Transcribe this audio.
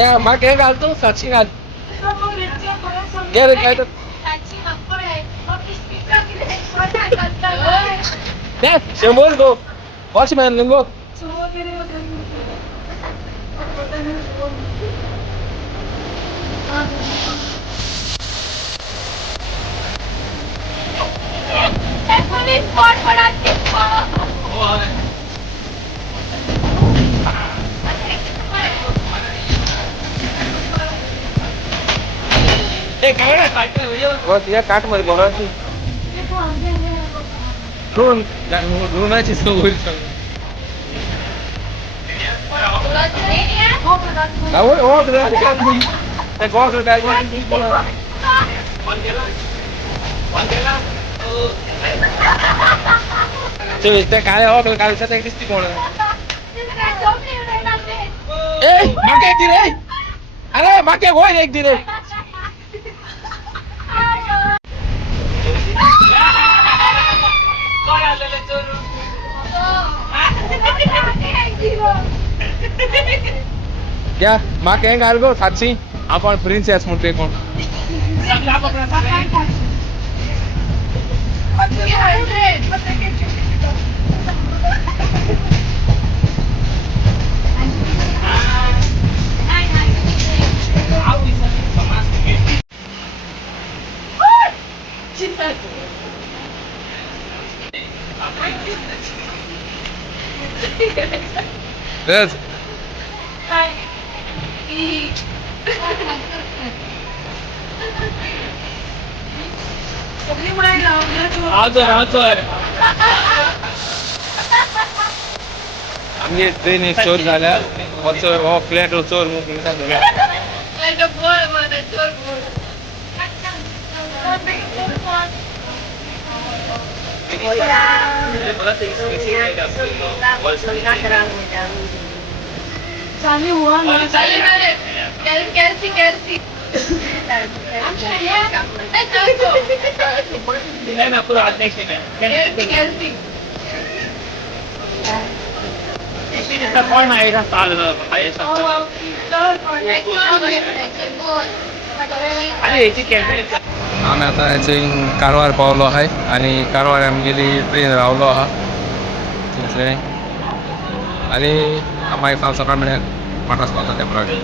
क्या माँ क्या घालतो साक्षी घाल क्या रे काय तर शंभर गो वॉचमॅन लिंगो बस या काट मध्ये बोलायची दोन दोनाची सवय त्या काय हो कालच्या दिसती कोण ए मागे एक दिन रे अरे मागे होय एक दिन रे क्या माँ कहेंगे अलगो साक्षी आपण प्रिन्सेस म्हणते कोण Yes. आम्ही ट्रेन चोर झाल्या फ्लॅट चोर Sali huang, sali mana? Kelsi. Ini aku ada next ini. Kelsi. Ini tak kau nak ira salah tu, ayah salah. Ada ini Kelsi. आम्ही आता याचे कारवार पावलो आहे आणि कारवार आम्ही गेली ट्रेन रावलो आहा तिथले आणि आम्हाला सकाळ मिळेल 5 वाजता त्या प्रकारे